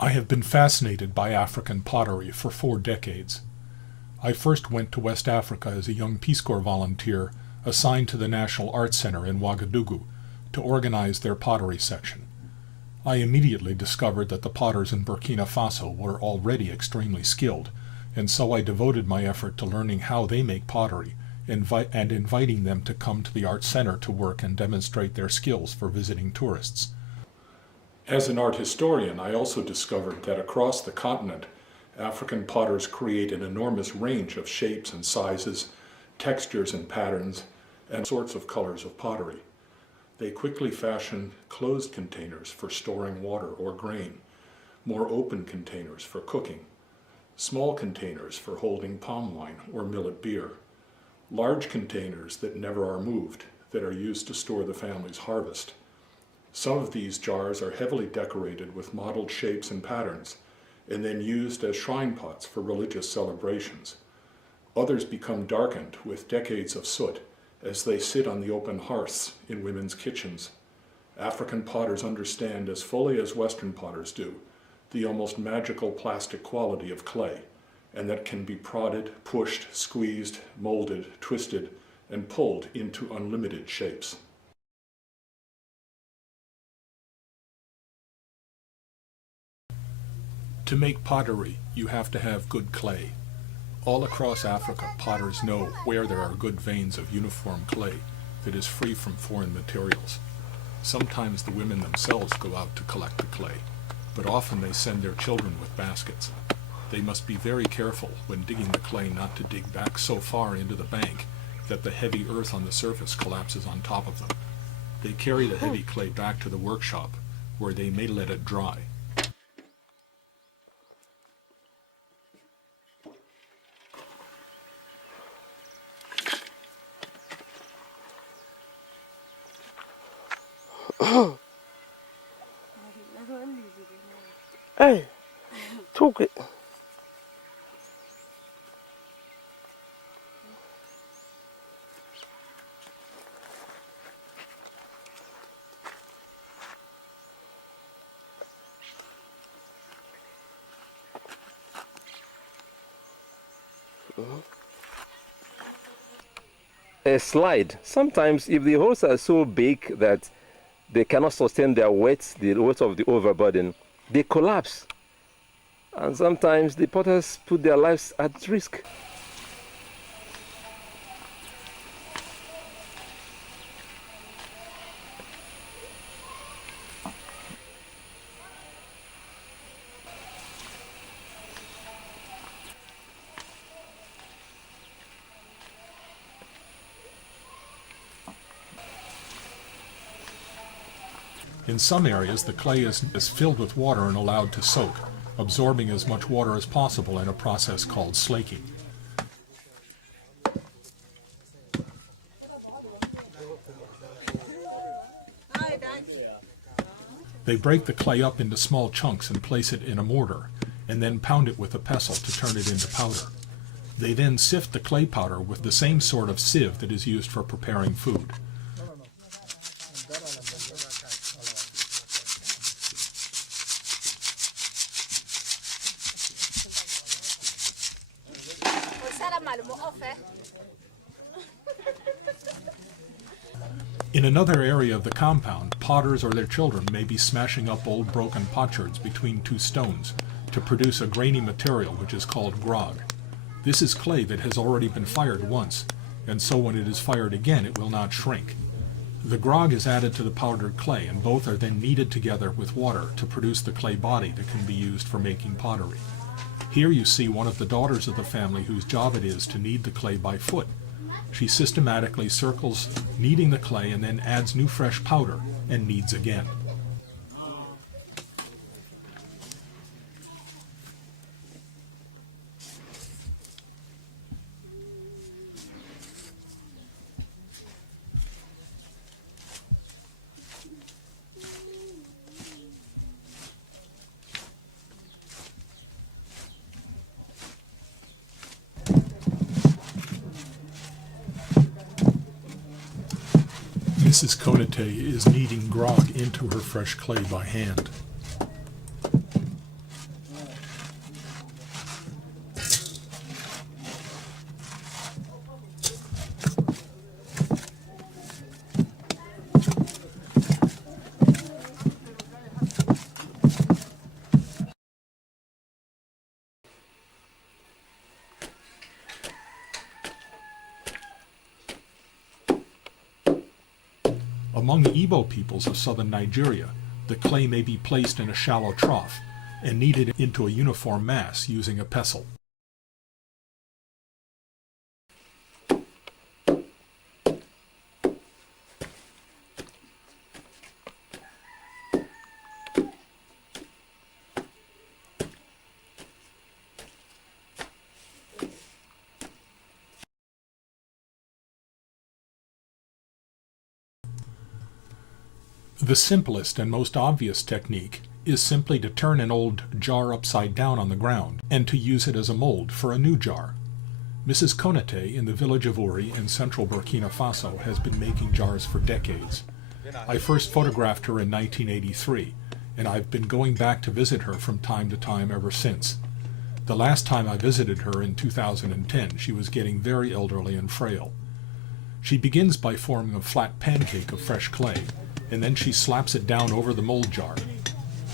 I have been fascinated by African pottery for 4 decades. I first went to West Africa as a young Peace Corps volunteer assigned to the National Arts Center in Ouagadougou to organize their pottery section. I immediately discovered that the potters in Burkina Faso were already extremely skilled, and so I devoted my effort to learning how they make pottery and inviting them to come to the Arts Center to work and demonstrate their skills for visiting tourists. As an art historian, I also discovered that across the continent, African potters create an enormous range of shapes and sizes, textures and patterns, and sorts of colors of pottery. They quickly fashion closed containers for storing water or grain, more open containers for cooking, small containers for holding palm wine or millet beer, large containers that never are moved, that are used to store the family's harvest. Some of these jars are heavily decorated with modeled shapes and patterns, and then used as shrine pots for religious celebrations. Others become darkened with decades of soot as they sit on the open hearths in women's kitchens. African potters understand as fully as Western potters do the almost magical plastic quality of clay, and that can be prodded, pushed, squeezed, molded, twisted, and pulled into unlimited shapes. To make pottery, you have to have good clay. All across Africa, potters know where there are good veins of uniform clay that is free from foreign materials. Sometimes the women themselves go out to collect the clay, but often they send their children with baskets. They must be very careful when digging the clay not to dig back so far into the bank that the heavy earth on the surface collapses on top of them. They carry the heavy clay back to the workshop, where they may let it dry. Hey, took it. A slide. Sometimes if the holes are so big that they cannot sustain their weight, the weight of the overburden, they collapse. And sometimes the potters put their lives at risk. In some areas, the clay is filled with water and allowed to soak, absorbing as much water as possible in a process called slaking. They break the clay up into small chunks and place it in a mortar, and then pound it with a pestle to turn it into powder. They then sift the clay powder with the same sort of sieve that is used for preparing food. In another area of the compound, potters or their children may be smashing up old broken potsherds between 2 stones to produce a grainy material which is called grog. This is clay that has already been fired once, and so when it is fired again it will not shrink. The grog is added to the powdered clay, and both are then kneaded together with water to produce the clay body that can be used for making pottery. Here you see one of the daughters of the family whose job it is to knead the clay by foot. She systematically circles, kneading the clay, and then adds new fresh powder and kneads again. Mrs. Konate is kneading grog into her fresh clay by hand. Among the Igbo peoples of southern Nigeria, the clay may be placed in a shallow trough and kneaded into a uniform mass using a pestle. The simplest and most obvious technique is simply to turn an old jar upside down on the ground and to use it as a mold for a new jar. Mrs. Konate in the village of Uri in central Burkina Faso has been making jars for decades. I first photographed her in 1983, and I've been going back to visit her from time to time ever since. The last time I visited her in 2010, she was getting very elderly and frail. She begins by forming a flat pancake of fresh clay, and then she slaps it down over the mold jar.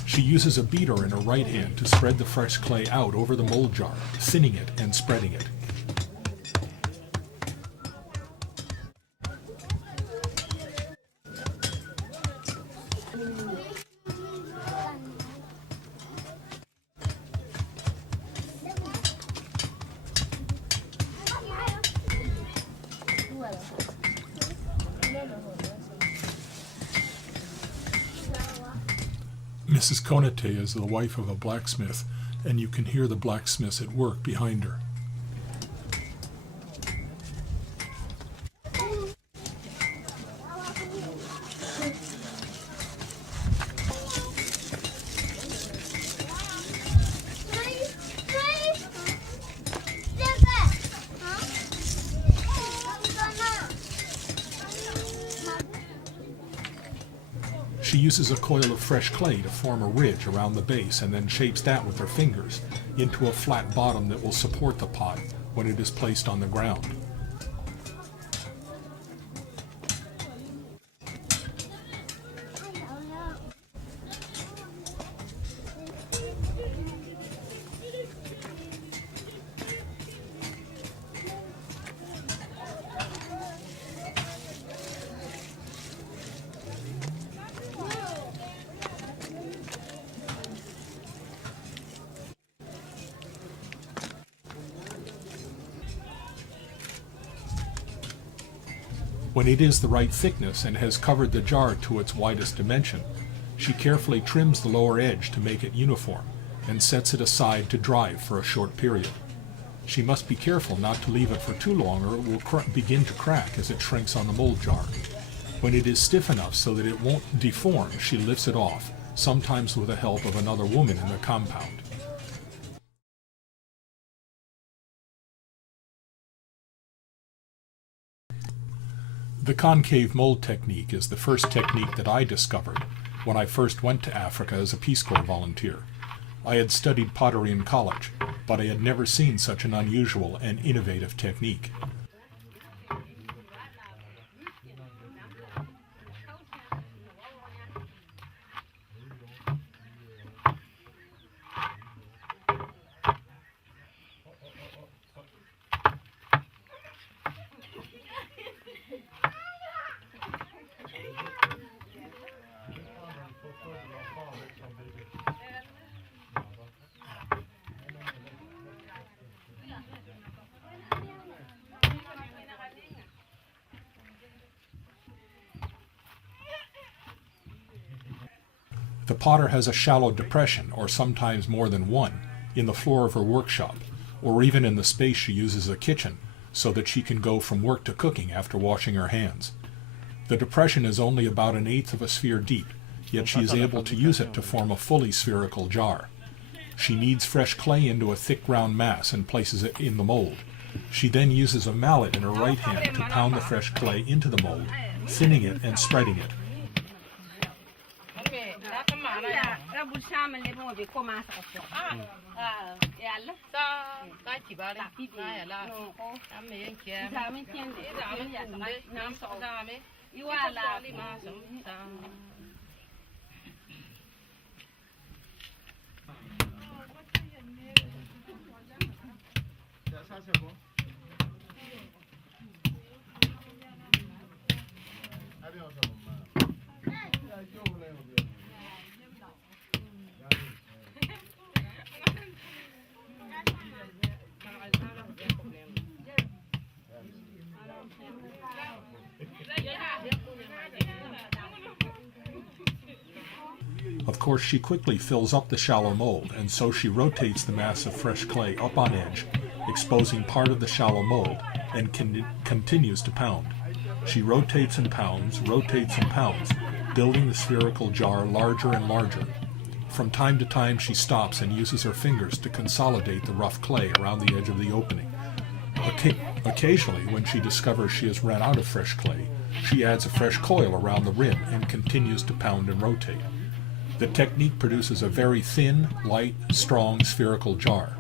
She uses a beater in her right hand to spread the fresh clay out over the mold jar, thinning it and spreading it. Mrs. Konate is the wife of a blacksmith, and you can hear the blacksmiths at work behind her. She uses a coil of fresh clay to form a ridge around the base and then shapes that with her fingers into a flat bottom that will support the pot when it is placed on the ground. When it is the right thickness and has covered the jar to its widest dimension, she carefully trims the lower edge to make it uniform and sets it aside to dry for a short period. She must be careful not to leave it for too long or it will begin to crack as it shrinks on the mold jar. When it is stiff enough so that it won't deform, she lifts it off, sometimes with the help of another woman in the compound. The concave mold technique is the first technique that I discovered when I first went to Africa as a Peace Corps volunteer. I had studied pottery in college, but I had never seen such an unusual and innovative technique. The potter has a shallow depression, or sometimes more than one, in the floor of her workshop, or even in the space she uses as a kitchen, so that she can go from work to cooking after washing her hands. The depression is only about 1/8 of a sphere deep, yet she is able to use it to form a fully spherical jar. She kneads fresh clay into a thick round mass and places it in the mold. She then uses a mallet in her right hand to pound the fresh clay into the mold thinning it and spreading it. Of course, she quickly fills up the shallow mold, and so she rotates the mass of fresh clay up on edge, exposing part of the shallow mold, and continues to pound. She rotates and pounds, building the spherical jar larger and larger. From time to time, she stops and uses her fingers to consolidate the rough clay around the edge of the opening. Occasionally, when she discovers she has run out of fresh clay, she adds a fresh coil around the rim and continues to pound and rotate. The technique produces a very thin, light, strong spherical jar.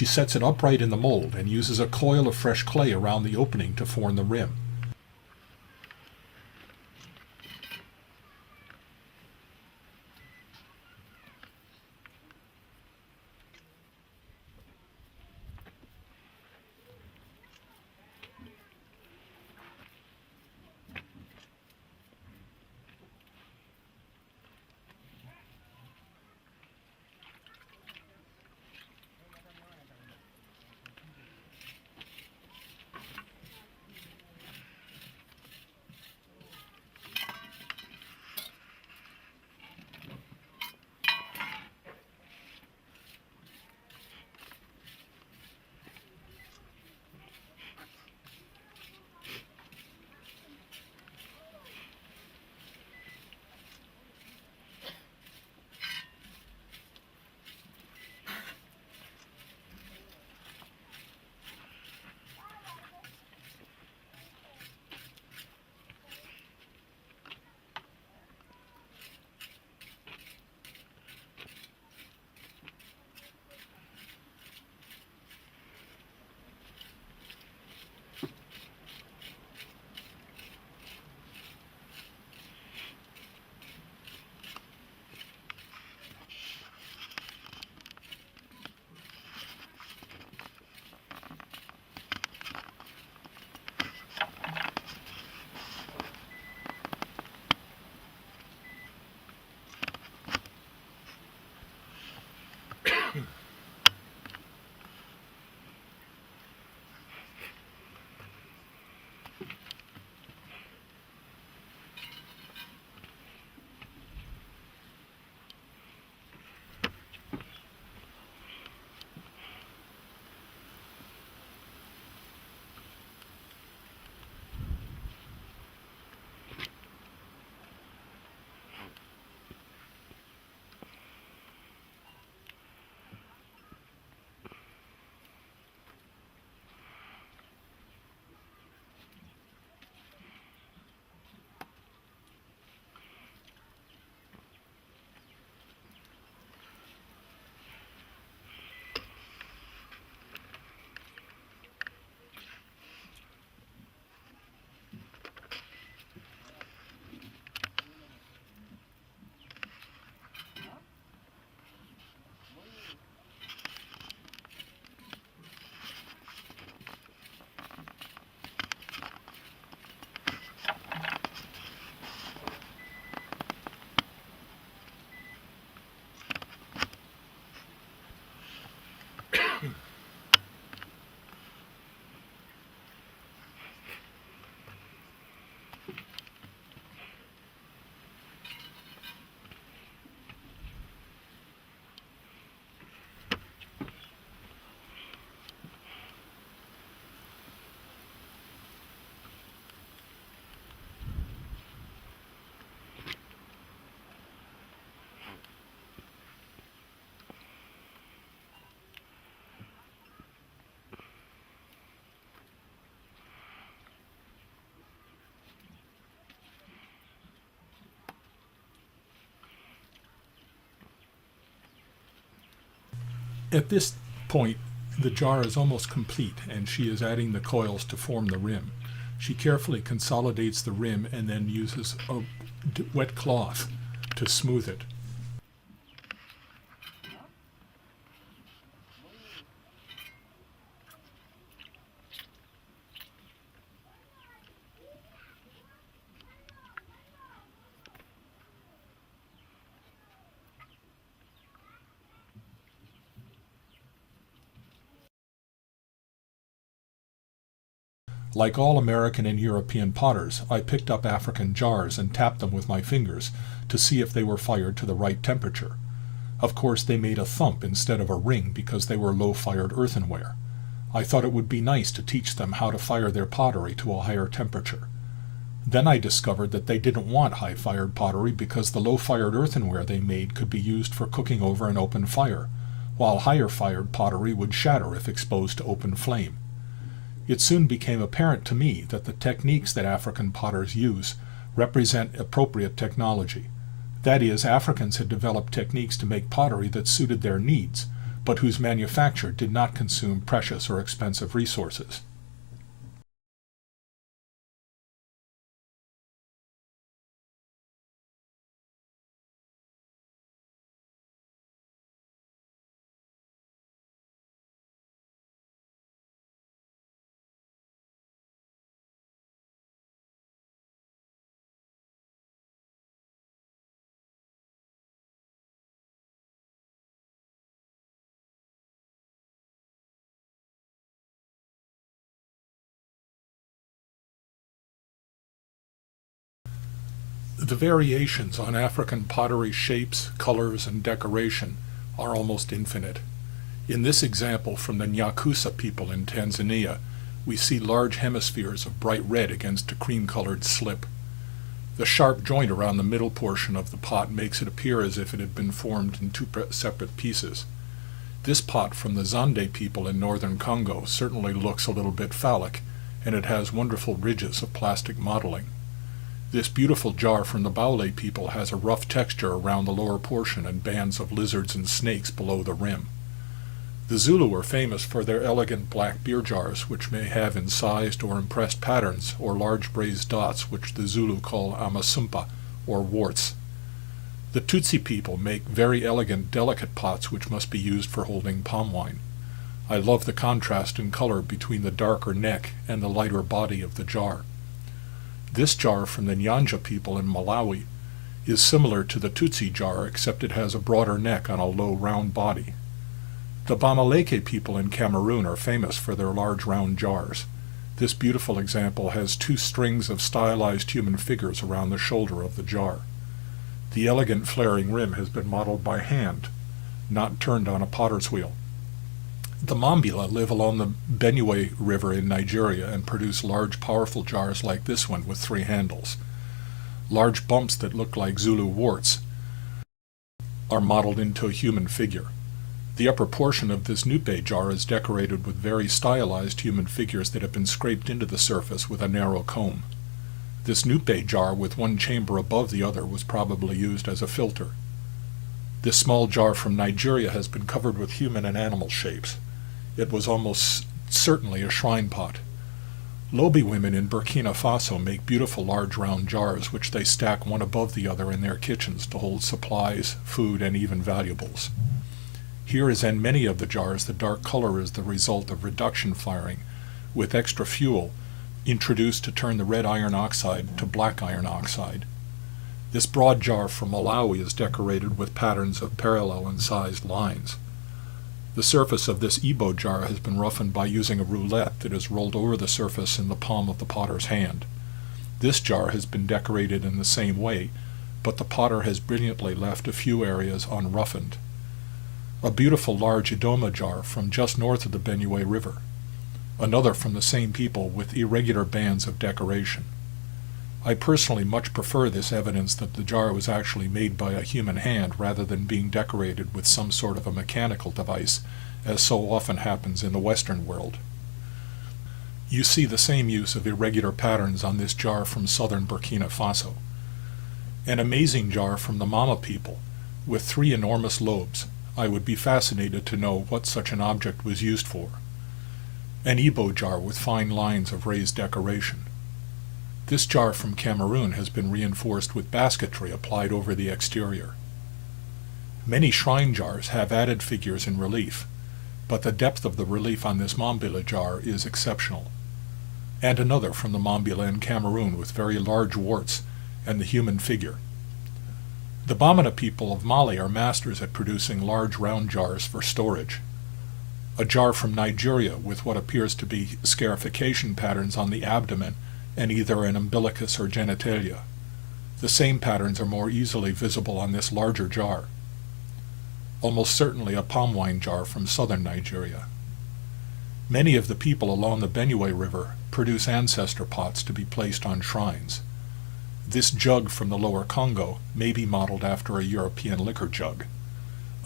She sets it upright in the mold and uses a coil of fresh clay around the opening to form the rim. At this point, the jar is almost complete and she is adding the coils to form the rim. She carefully consolidates the rim and then uses a wet cloth to smooth it. Like all American and European potters, I picked up African jars and tapped them with my fingers to see if they were fired to the right temperature. Of course, they made a thump instead of a ring because they were low-fired earthenware. I thought it would be nice to teach them how to fire their pottery to a higher temperature. Then I discovered that they didn't want high-fired pottery because the low-fired earthenware they made could be used for cooking over an open fire, while higher-fired pottery would shatter if exposed to open flame. It soon became apparent to me that the techniques that African potters use represent appropriate technology. That is, Africans had developed techniques to make pottery that suited their needs, but whose manufacture did not consume precious or expensive resources. The variations on African pottery shapes, colors, and decoration are almost infinite. In this example from the Nyakusa people in Tanzania, we see large hemispheres of bright red against a cream-colored slip. The sharp joint around the middle portion of the pot makes it appear as if it had been formed in two separate pieces. This pot from the Zande people in northern Congo certainly looks a little bit phallic, and it has wonderful ridges of plastic modeling. This beautiful jar from the Baule people has a rough texture around the lower portion and bands of lizards and snakes below the rim. The Zulu are famous for their elegant black beer jars, which may have incised or impressed patterns or large braised dots, which the Zulu call amasumpa, or warts. The Tutsi people make very elegant, delicate pots which must be used for holding palm wine. I love the contrast in color between the darker neck and the lighter body of the jar. This jar from the Nyanja people in Malawi is similar to the Tutsi jar, except it has a broader neck on a low, round body. The Bamileke people in Cameroon are famous for their large, round jars. This beautiful example has two strings of stylized human figures around the shoulder of the jar. The elegant flaring rim has been modeled by hand, not turned on a potter's wheel. The Mambila live along the Benue River in Nigeria and produce large, powerful jars like this one with 3 handles. Large bumps that look like Zulu warts are modeled into a human figure. The upper portion of this nupe jar is decorated with very stylized human figures that have been scraped into the surface with a narrow comb. This nupe jar with one chamber above the other was probably used as a filter. This small jar from Nigeria has been covered with human and animal shapes. It was almost certainly a shrine pot. Lobi women in Burkina Faso make beautiful large round jars which they stack one above the other in their kitchens to hold supplies, food, and even valuables. Here, as in many of the jars, the dark color is the result of reduction firing with extra fuel introduced to turn the red iron oxide to black iron oxide. This broad jar from Malawi is decorated with patterns of parallel incised lines. The surface of this Igbo jar has been roughened by using a roulette that is rolled over the surface in the palm of the potter's hand. This jar has been decorated in the same way, but the potter has brilliantly left a few areas unroughened. A beautiful large Idoma jar from just north of the Benue River. Another from the same people with irregular bands of decoration. I personally much prefer this evidence that the jar was actually made by a human hand rather than being decorated with some sort of a mechanical device, as so often happens in the Western world. You see the same use of irregular patterns on this jar from southern Burkina Faso. An amazing jar from the Mama people, with 3 enormous lobes, I would be fascinated to know what such an object was used for. An Igbo jar with fine lines of raised decoration. This jar from Cameroon has been reinforced with basketry applied over the exterior. Many shrine jars have added figures in relief, but the depth of the relief on this Mambila jar is exceptional. And another from the Mambila in Cameroon with very large warts and the human figure. The Bamana people of Mali are masters at producing large round jars for storage. A jar from Nigeria with what appears to be scarification patterns on the abdomen and either an umbilicus or genitalia. The same patterns are more easily visible on this larger jar. Almost certainly a palm wine jar from southern Nigeria. Many of the people along the Benue River produce ancestor pots to be placed on shrines. This jug from the lower Congo may be modeled after a European liquor jug.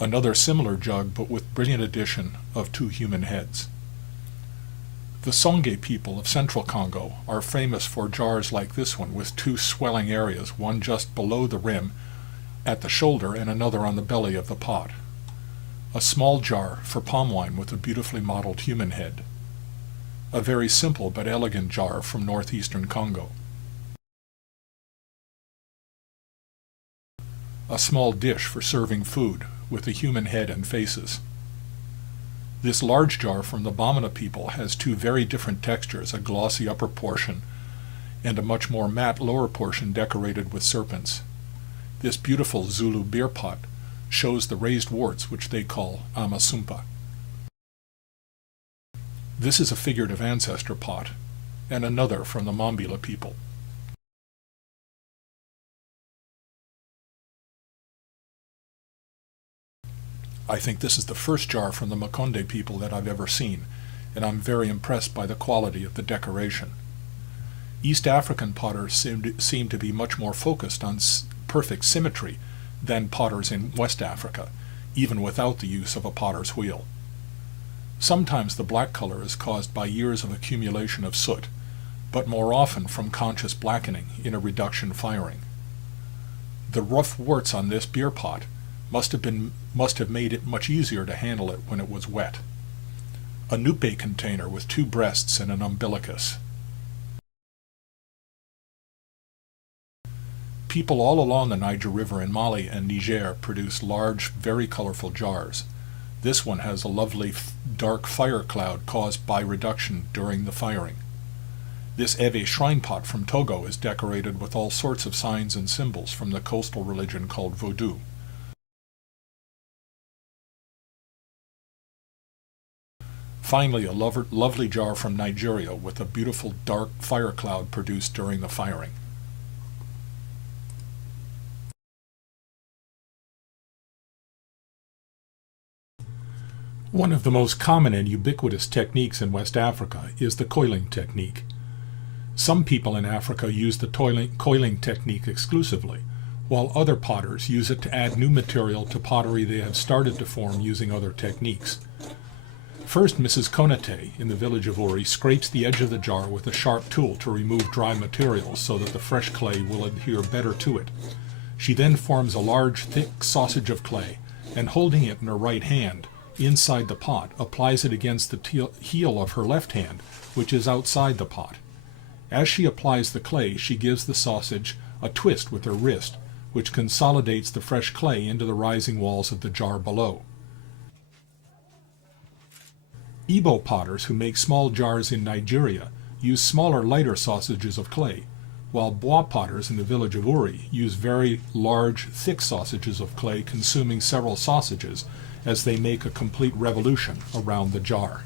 Another similar jug, but with brilliant addition of 2 human heads. The Songhai people of central Congo are famous for jars like this one with 2 swelling areas, one just below the rim at the shoulder and another on the belly of the pot. A small jar for palm wine with a beautifully modeled human head. A very simple but elegant jar from northeastern Congo. A small dish for serving food with a human head and faces. This large jar from the Bamana people has 2 very different textures, a glossy upper portion and a much more matte lower portion decorated with serpents. This beautiful Zulu beer pot shows the raised warts which they call amasumpa. This is a figurative ancestor pot, and another from the Mambila people. I think this is the first jar from the Makonde people that I've ever seen, and I'm very impressed by the quality of the decoration. East African potters seem to be much more focused on perfect symmetry than potters in West Africa, even without the use of a potter's wheel. Sometimes the black color is caused by years of accumulation of soot, but more often from conscious blackening in a reduction firing. The rough warts on this beer pot must have made it much easier to handle it when it was wet. A nupe container with 2 breasts and an umbilicus. People all along the Niger River in Mali and Niger produce large, very colorful jars. This one has a lovely dark fire cloud caused by reduction during the firing. This Eve shrine pot from Togo is decorated with all sorts of signs and symbols from the coastal religion called Vodou. Finally, a lovely jar from Nigeria with a beautiful dark fire cloud produced during the firing. One of the most common and ubiquitous techniques in West Africa is the coiling technique. Some people in Africa use the coiling technique exclusively, while other potters use it to add new material to pottery they have started to form using other techniques. First, Mrs. Konate in the village of Uri scrapes the edge of the jar with a sharp tool to remove dry materials so that the fresh clay will adhere better to it. She then forms a large, thick sausage of clay, and holding it in her right hand, inside the pot, applies it against the heel of her left hand, which is outside the pot. As she applies the clay, she gives the sausage a twist with her wrist, which consolidates the fresh clay into the rising walls of the jar below. Igbo potters who make small jars in Nigeria use smaller, lighter sausages of clay, while Bois potters in the village of Uri use very large, thick sausages of clay consuming several sausages as they make a complete revolution around the jar.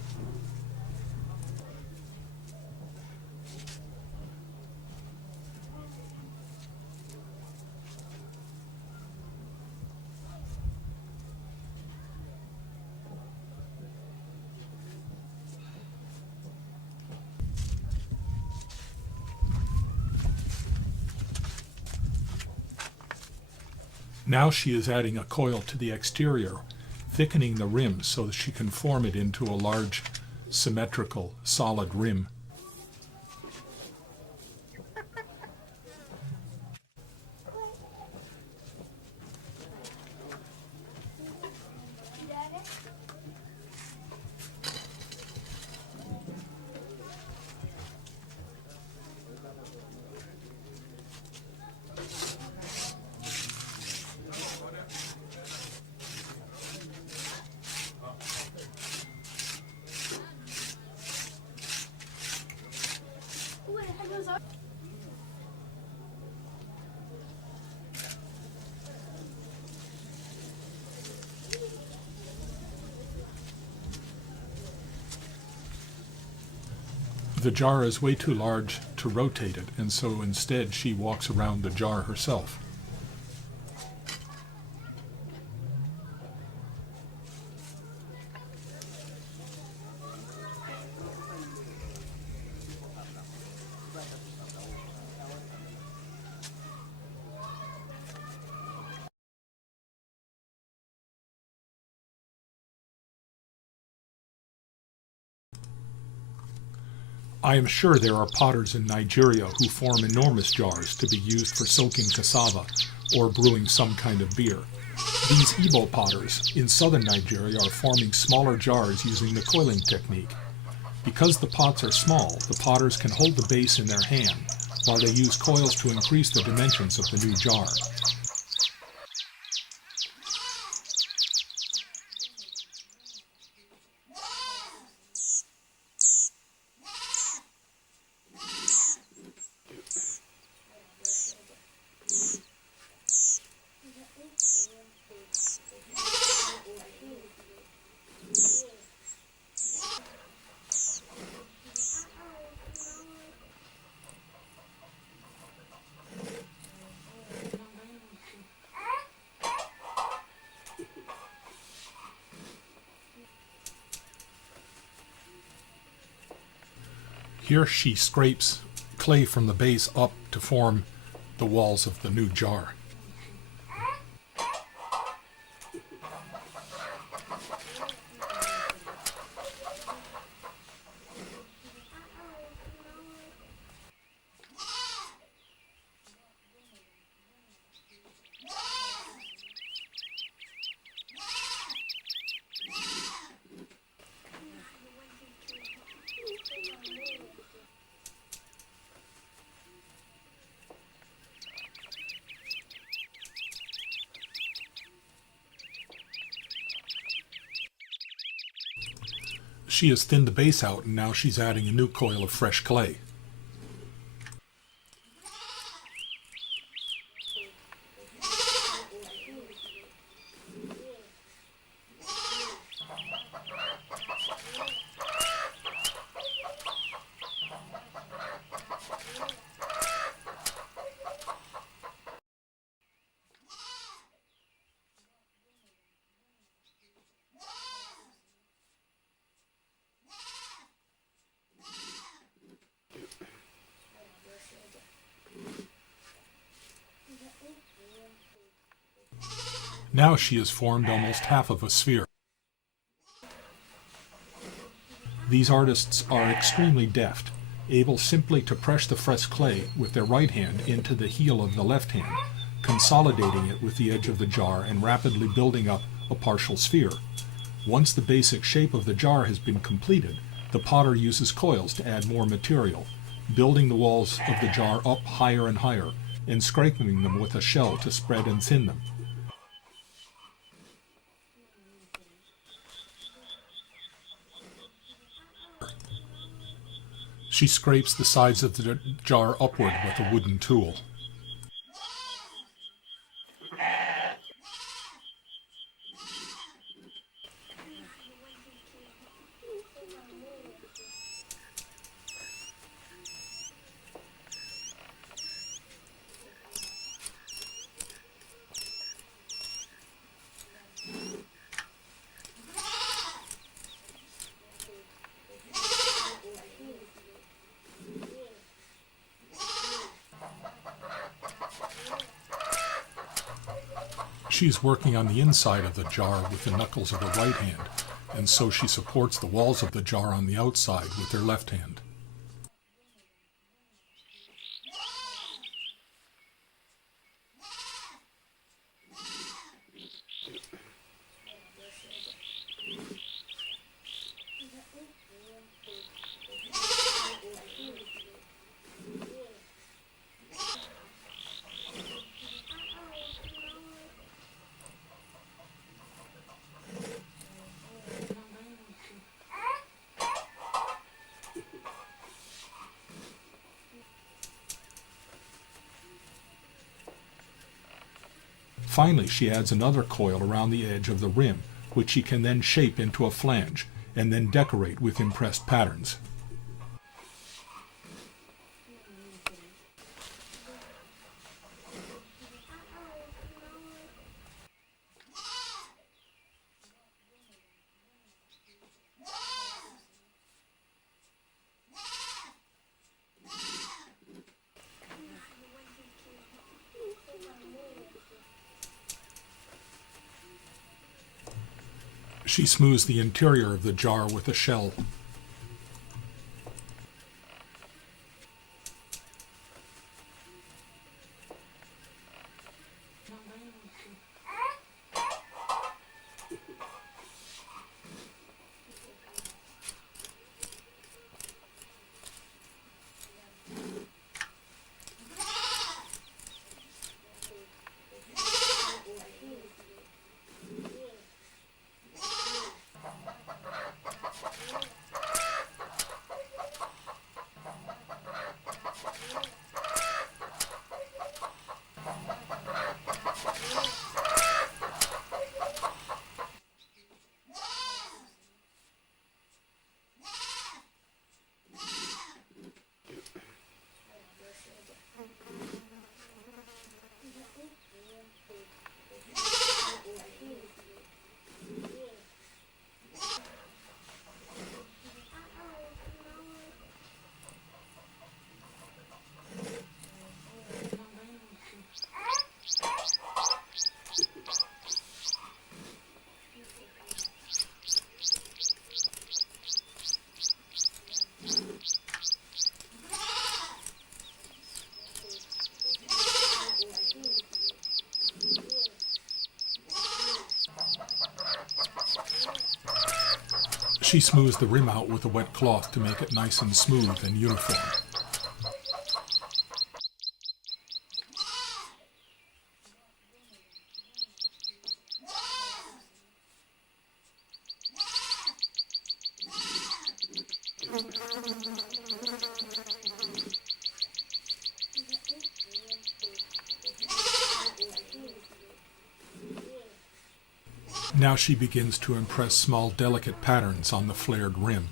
Now she is adding a coil to the exterior, thickening the rim so that she can form it into a large, symmetrical, solid rim. The jar is way too large to rotate it, and so instead she walks around the jar herself. I am sure there are potters in Nigeria who form enormous jars to be used for soaking cassava or brewing some kind of beer. These Igbo potters in southern Nigeria are forming smaller jars using the coiling technique. Because the pots are small, the potters can hold the base in their hand while they use coils to increase the dimensions of the new jar. Here she scrapes clay from the base up to form the walls of the new jar. She has thinned the base out, and now she's adding a new coil of fresh clay. Now she has formed almost half of a sphere. These artists are extremely deft, able simply to press the fresh clay with their right hand into the heel of the left hand, consolidating it with the edge of the jar and rapidly building up a partial sphere. Once the basic shape of the jar has been completed, the potter uses coils to add more material, building the walls of the jar up higher and higher, and scraping them with a shell to spread and thin them. She scrapes the sides of the jar upward with a wooden tool. She's working on the inside of the jar with the knuckles of her right hand, and so she supports the walls of the jar on the outside with her left hand. Finally, she adds another coil around the edge of the rim, which she can then shape into a flange, and then decorate with impressed patterns. She smooths the interior of the jar with a shell. She smooths the rim out with a wet cloth to make it nice and smooth and uniform. Now she begins to impress small, delicate patterns on the flared rim.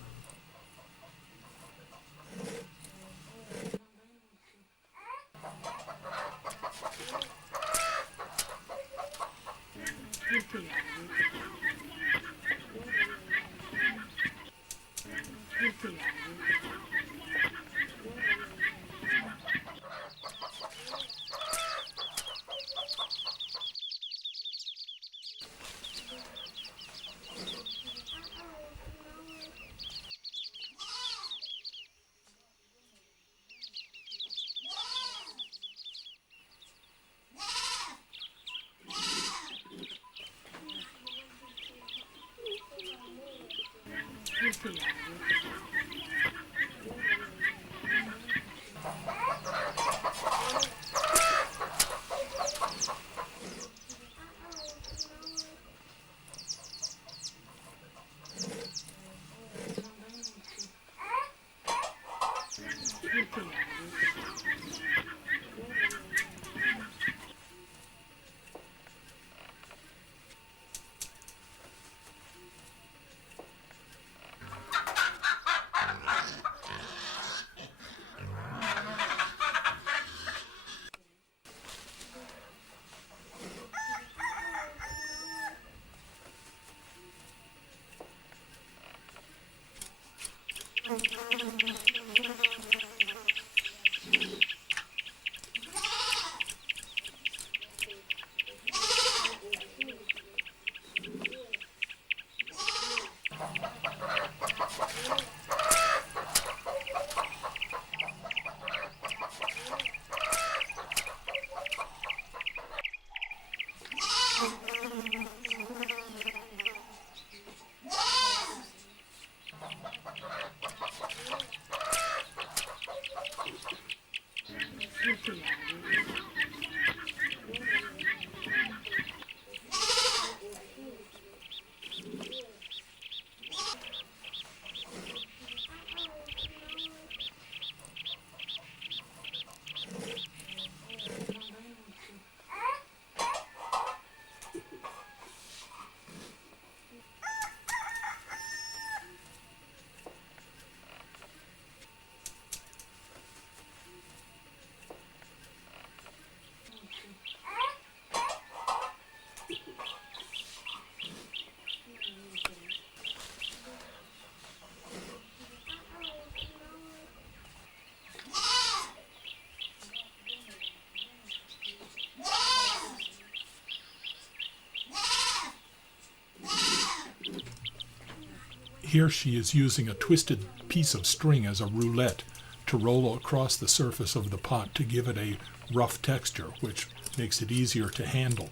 Here she is using a twisted piece of string as a roulette to roll across the surface of the pot to give it a rough texture, which makes it easier to handle.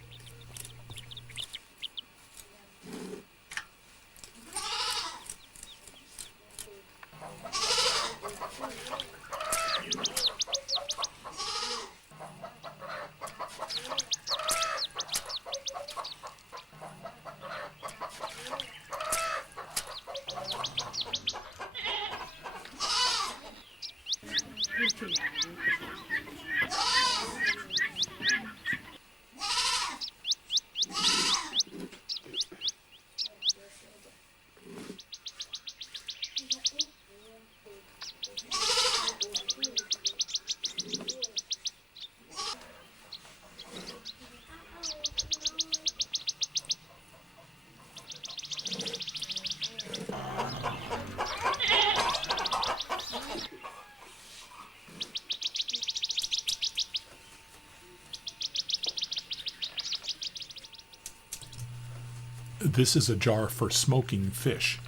This is a jar for smoking fish.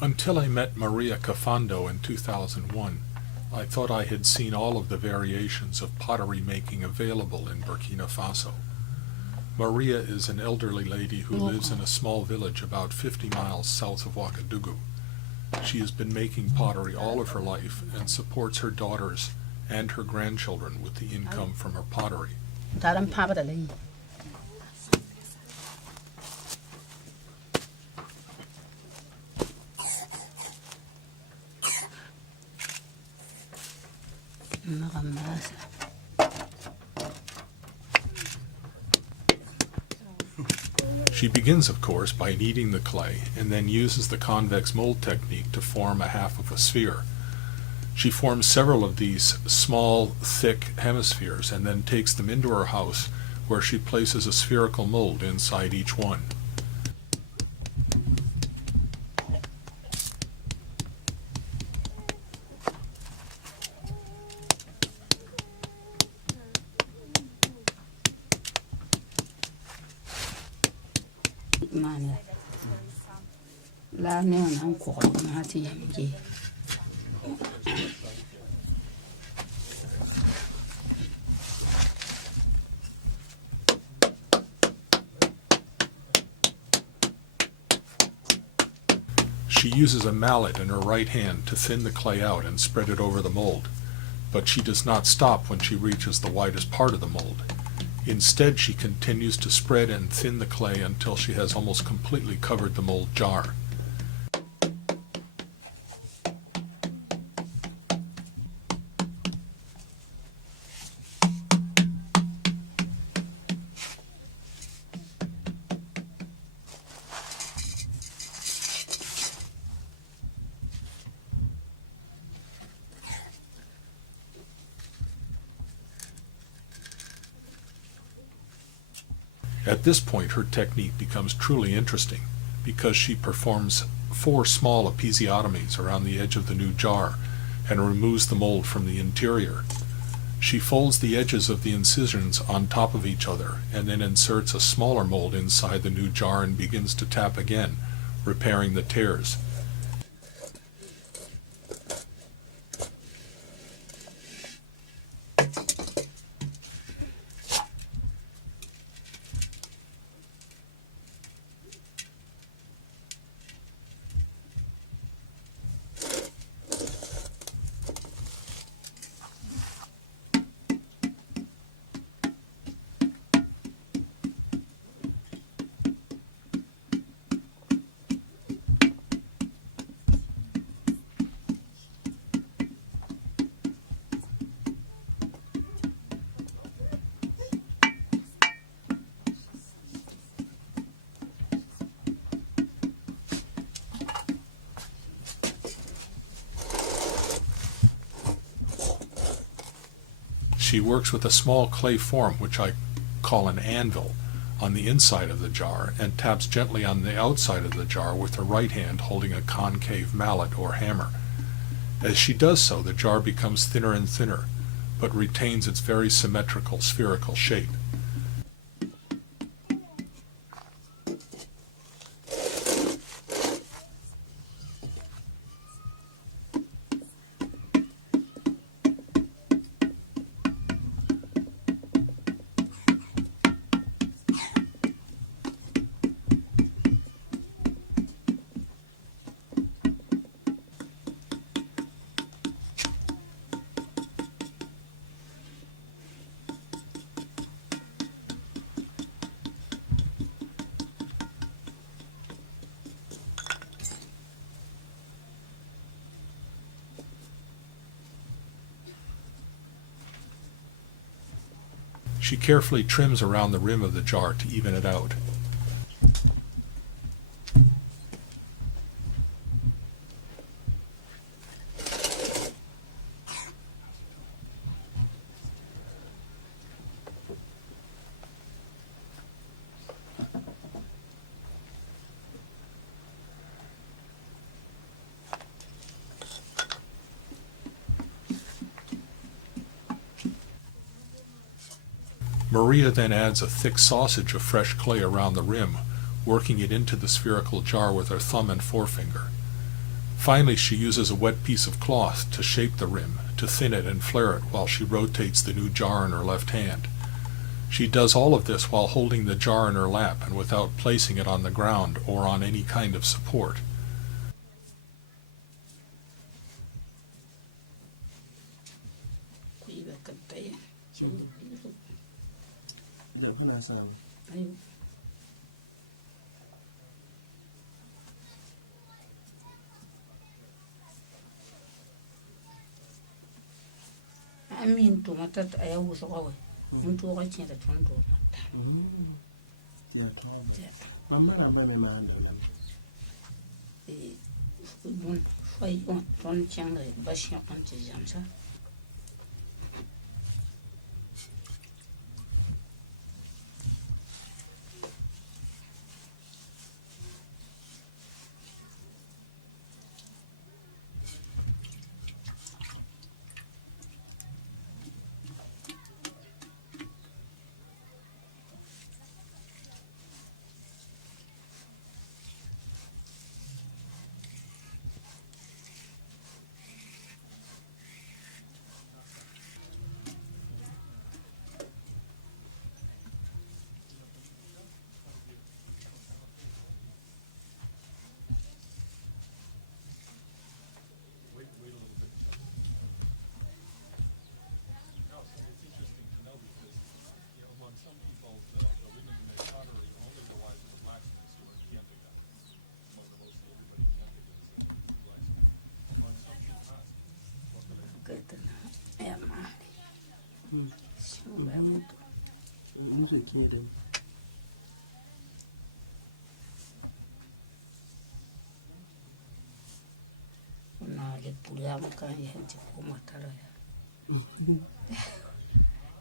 Until I met Maria Cafando in 2001, I thought I had seen all of the variations of pottery making available in Burkina Faso. Maria is an elderly lady who lives in a small village about 50 miles south of Ouagadougou. She has been making pottery all of her life and supports her daughters and her grandchildren with the income from her pottery. She begins, of course, by kneading the clay and then uses the convex mold technique to form a half of a sphere. She forms several of these small, thick hemispheres and then takes them into her house, where she places a spherical mold inside each one. She uses a mallet in her right hand to thin the clay out and spread it over the mold, but she does not stop when she reaches the widest part of the mold. Instead, she continues to spread and thin the clay until she has almost completely covered the mold jar. At this point, her technique becomes truly interesting because she performs 4 small episiotomies around the edge of the new jar and removes the mold from the interior. She folds the edges of the incisions on top of each other and then inserts a smaller mold inside the new jar and begins to tap again, repairing the tears. She works with a small clay form, which I call an anvil, on the inside of the jar, and taps gently on the outside of the jar with her right hand holding a concave mallet or hammer. As she does so, the jar becomes thinner and thinner, but retains its very symmetrical spherical shape. She carefully trims around the rim of the jar to even it out. Maria then adds a thick sausage of fresh clay around the rim, working it into the spherical jar with her thumb and forefinger. Finally, she uses a wet piece of cloth to shape the rim, to thin it and flare it while she rotates the new jar in her left hand. She does all of this while holding the jar in her lap and without placing it on the ground or on any kind of support. I mean, to matter, I was always into watching the front door. I want one channel, but your country's answer.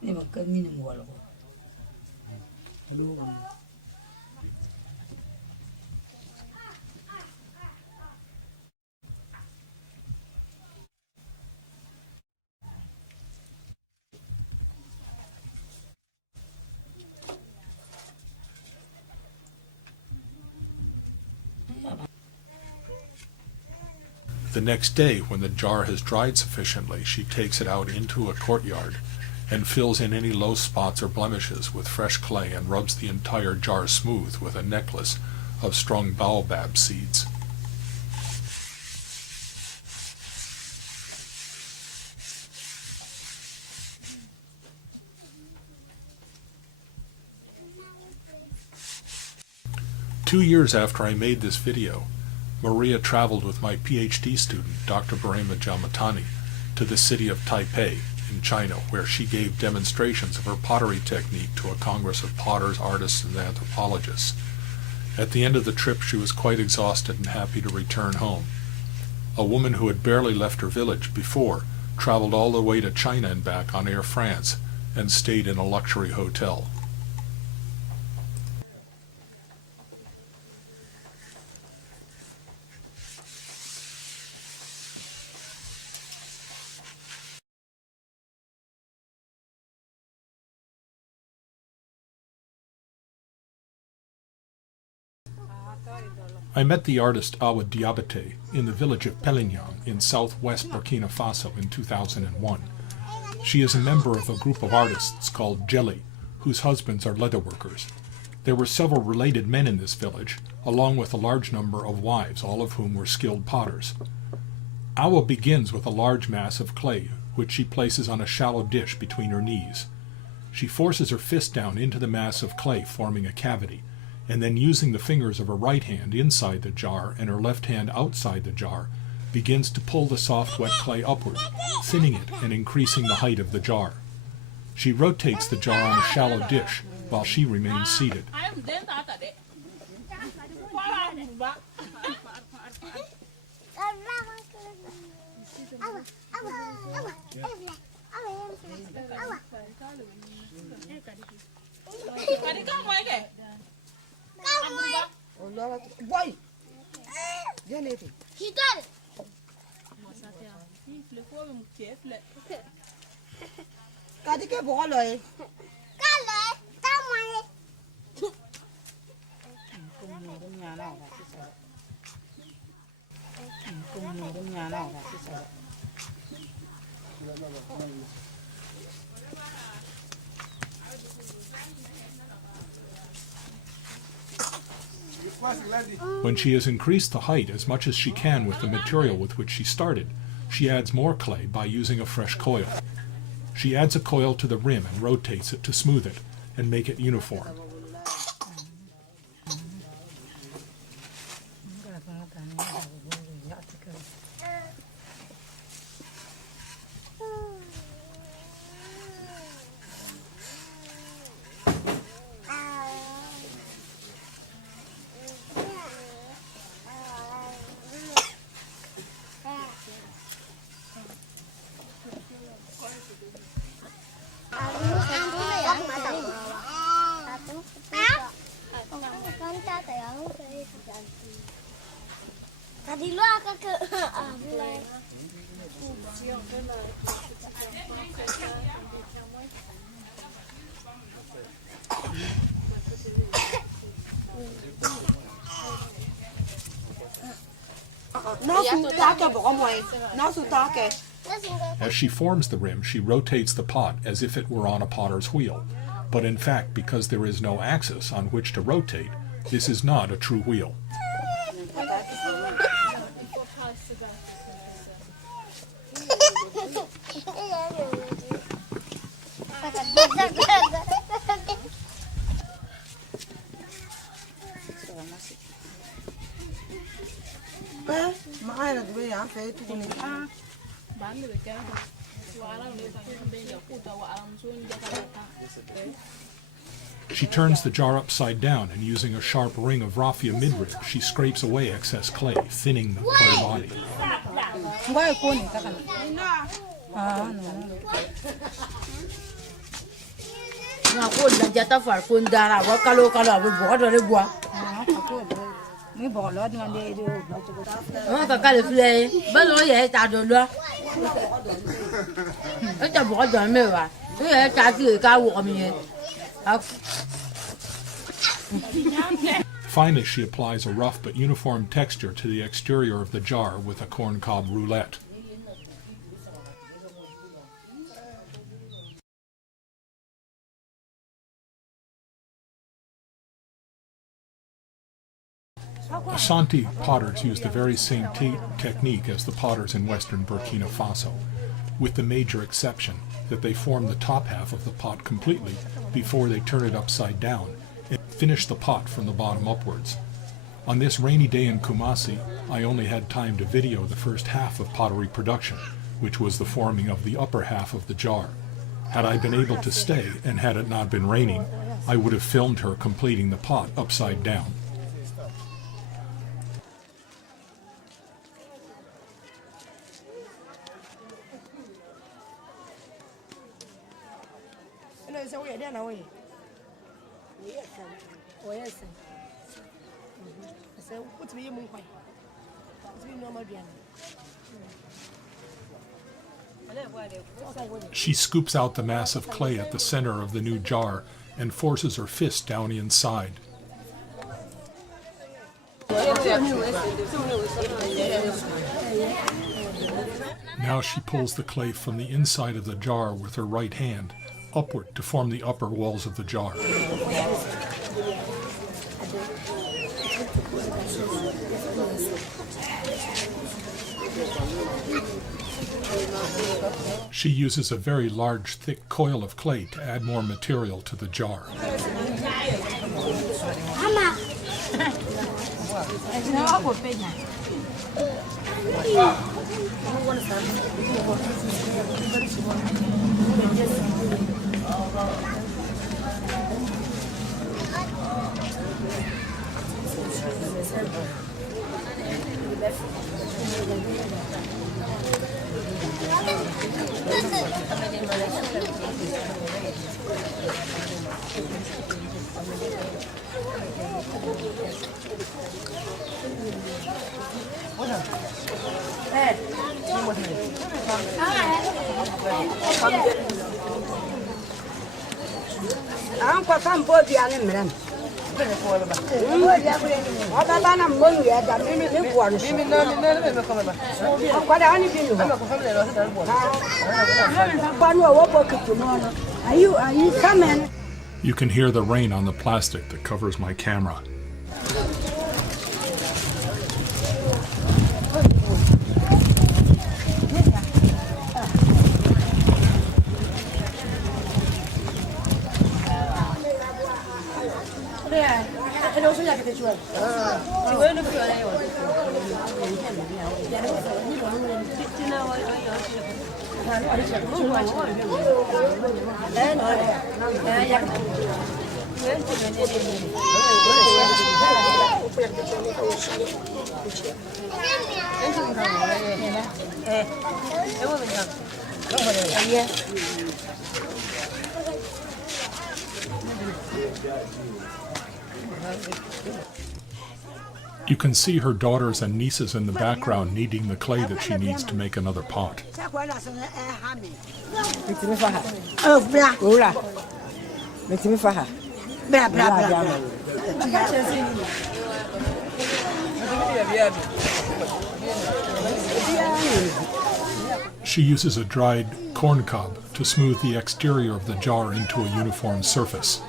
Never come in wall. The next day, when the jar has dried sufficiently, she takes it out into a courtyard and fills in any low spots or blemishes with fresh clay and rubs the entire jar smooth with a necklace of strung baobab seeds. Two years after I made this video, Maria traveled with my PhD student, Dr. Barema Jamatani, to the city of Taipei in China, where she gave demonstrations of her pottery technique to a congress of potters, artists, and anthropologists. At the end of the trip, she was quite exhausted and happy to return home. A woman who had barely left her village before traveled all the way to China and back on Air France, and stayed in a luxury hotel. I met the artist Awa Diabate in the village of Pelignan in southwest Burkina Faso in 2001. She is a member of a group of artists called Jelly, whose husbands are leatherworkers. There were several related men in this village, along with a large number of wives, all of whom were skilled potters. Awa begins with a large mass of clay, which she places on a shallow dish between her knees. She forces her fist down into the mass of clay, forming a cavity, and then using the fingers of her right hand inside the jar and her left hand outside the jar, begins to pull the soft wet clay upward, thinning it and increasing the height of the jar. She rotates the jar on a shallow dish while she remains seated. When she has increased the height as much as she can with the material with which she started, she adds more clay by using a fresh coil. She adds a coil to the rim and rotates it to smooth it and make it uniform. As she forms the rim, she rotates the pot as if it were on a potter's wheel. But in fact, because there is no axis on which to rotate, this is not a true wheel. She turns the jar upside down and using a sharp ring of raffia midrib, she scrapes away excess clay, thinning the clay body. Finally, she applies a rough but uniform texture to the exterior of the jar with a corncob roulette. Ashanti potters use the very same technique as the potters in western Burkina Faso, with the major exception that they form the top half of the pot completely before they turn it upside down and finish the pot from the bottom upwards. On this rainy day in Kumasi, I only had time to video the first half of pottery production, which was the forming of the upper half of the jar. Had I been able to stay, and had it not been raining, I would have filmed her completing the pot upside down. She scoops out the mass of clay at the center of the new jar and forces her fist down inside. Now she pulls the clay from the inside of the jar with her right hand upward to form the upper walls of the jar. She uses a very large, thick coil of clay to add more material to the jar. Are you coming? You can hear the rain on the plastic that covers my camera. You can see her daughters and nieces in the background kneading the clay that she needs to make another pot. She uses a dried corn cob to smooth the exterior of the jar into a uniform surface.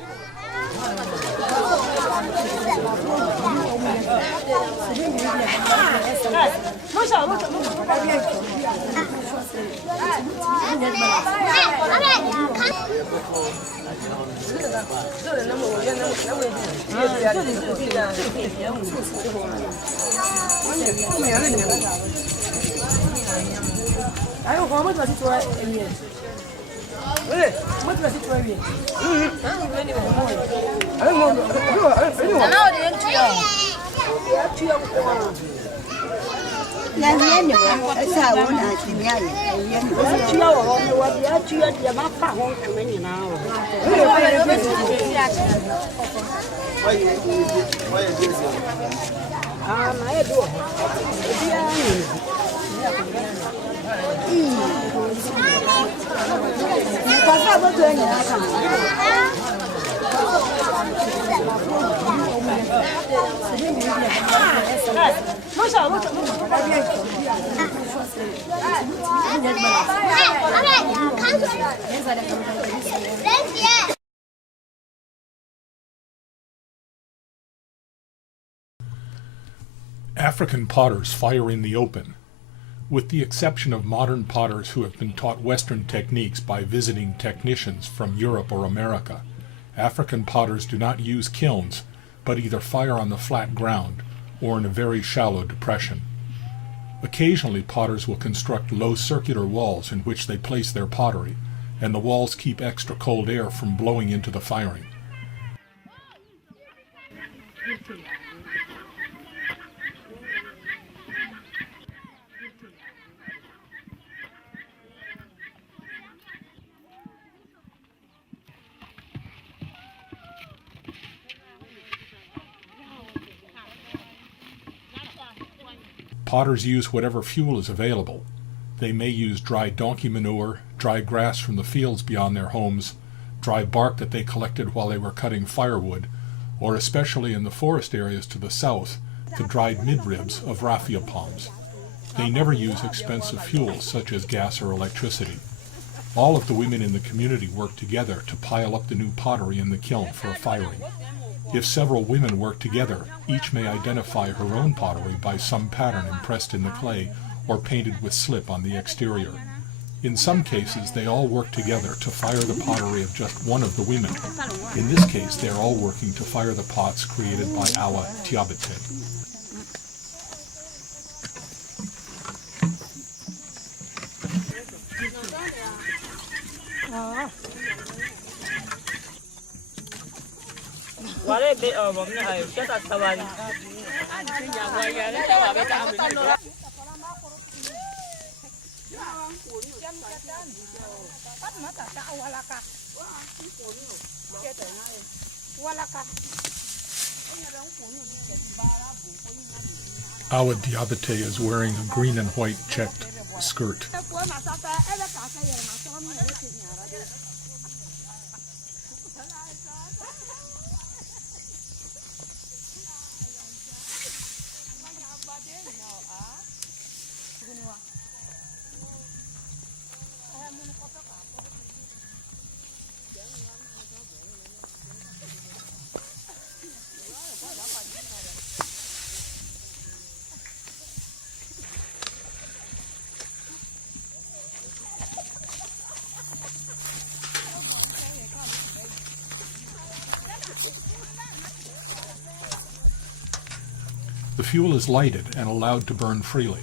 African potters fire in the open. With the exception of modern potters who have been taught Western techniques by visiting technicians from Europe or America, African potters do not use kilns, but either fire on the flat ground or in a very shallow depression. Occasionally, potters will construct low circular walls in which they place their pottery, and the walls keep extra cold air from blowing into the firing. Potters use whatever fuel is available. They may use dry donkey manure, dry grass from the fields beyond their homes, dry bark that they collected while they were cutting firewood, or especially in the forest areas to the south, the dried midribs of raffia palms. They never use expensive fuels such as gas or electricity. All of the women in the community work together to pile up the new pottery in the kiln for a firing. If several women work together, each may identify her own pottery by some pattern impressed in the clay or painted with slip on the exterior. In some cases, they all work together to fire the pottery of just one of the women. In this case, they are all working to fire the pots created by Awa Tiabete. Awa Diabete is wearing a green and white checked skirt. The fuel is lighted and allowed to burn freely.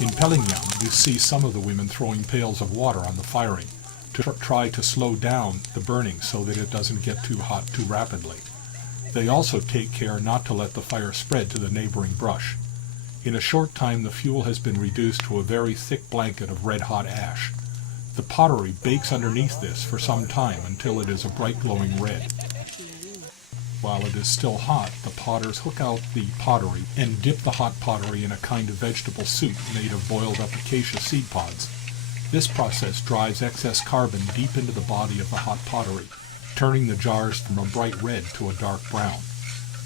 In Pellingham, you see some of the women throwing pails of water on the firing to try to slow down the burning so that it doesn't get too hot too rapidly. They also take care not to let the fire spread to the neighboring brush. In a short time, the fuel has been reduced to a very thick blanket of red-hot ash. The pottery bakes underneath this for some time until it is a bright glowing red. While it is still hot, the potters hook out the pottery and dip the hot pottery in a kind of vegetable soup made of boiled up acacia seed pods. This process drives excess carbon deep into the body of the hot pottery, turning the jars from a bright red to a dark brown.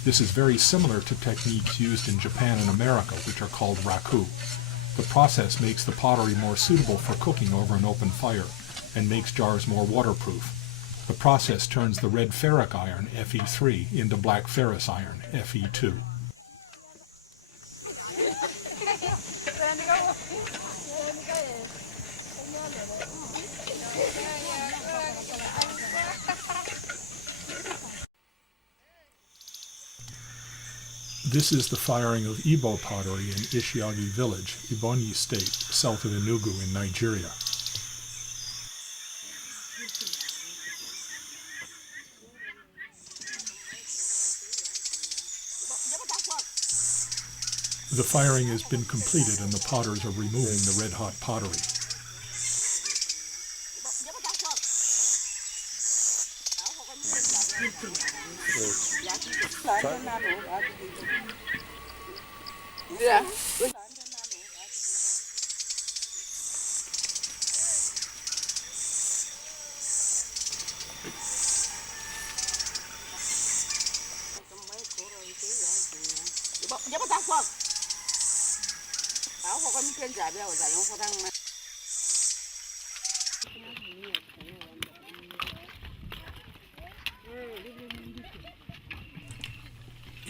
This is very similar to techniques used in Japan and America, which are called raku. The process makes the pottery more suitable for cooking over an open fire and makes jars more waterproof. The process turns the red ferric iron, Fe3, into black ferrous iron, Fe2. This is the firing of Igbo pottery in Ishiagi village, Ebonyi State, south of Enugu in Nigeria. The firing has been completed and the potters are removing the red-hot pottery.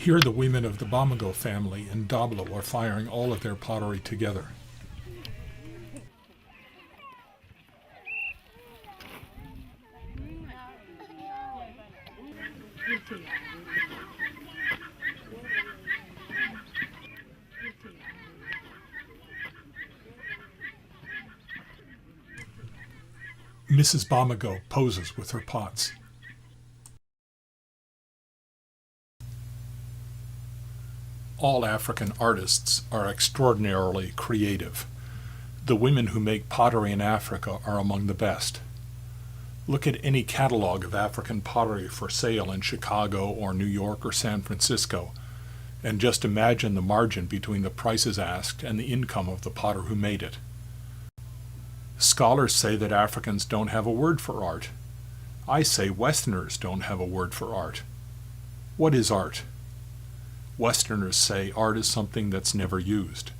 Here the women of the Bamago family in Dablo are firing all of their pottery together. Mrs. Bamago poses with her pots. all African artists are extraordinarily creative. The women who make pottery in Africa are among the best. Look at any catalog of African pottery for sale in Chicago or New York or San Francisco, and just imagine the margin between the prices asked and the income of the potter who made it. Scholars say that Africans don't have a word for art. I say Westerners don't have a word for art. What is art? Westerners say art is something that's never used.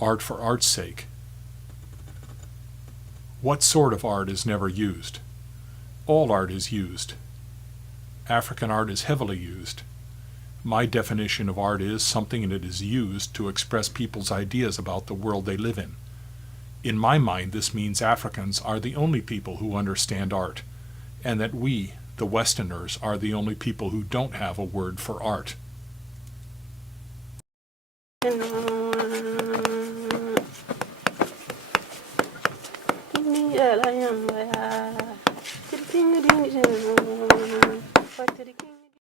Art for art's sake. What sort of art is never used? All art is used. African art is heavily used. My definition of art is something that is used to express people's ideas about the world they live in. In my mind, this means Africans are the only people who understand art, and that we, the Westerners, are the only people who don't have a word for art. Pottery.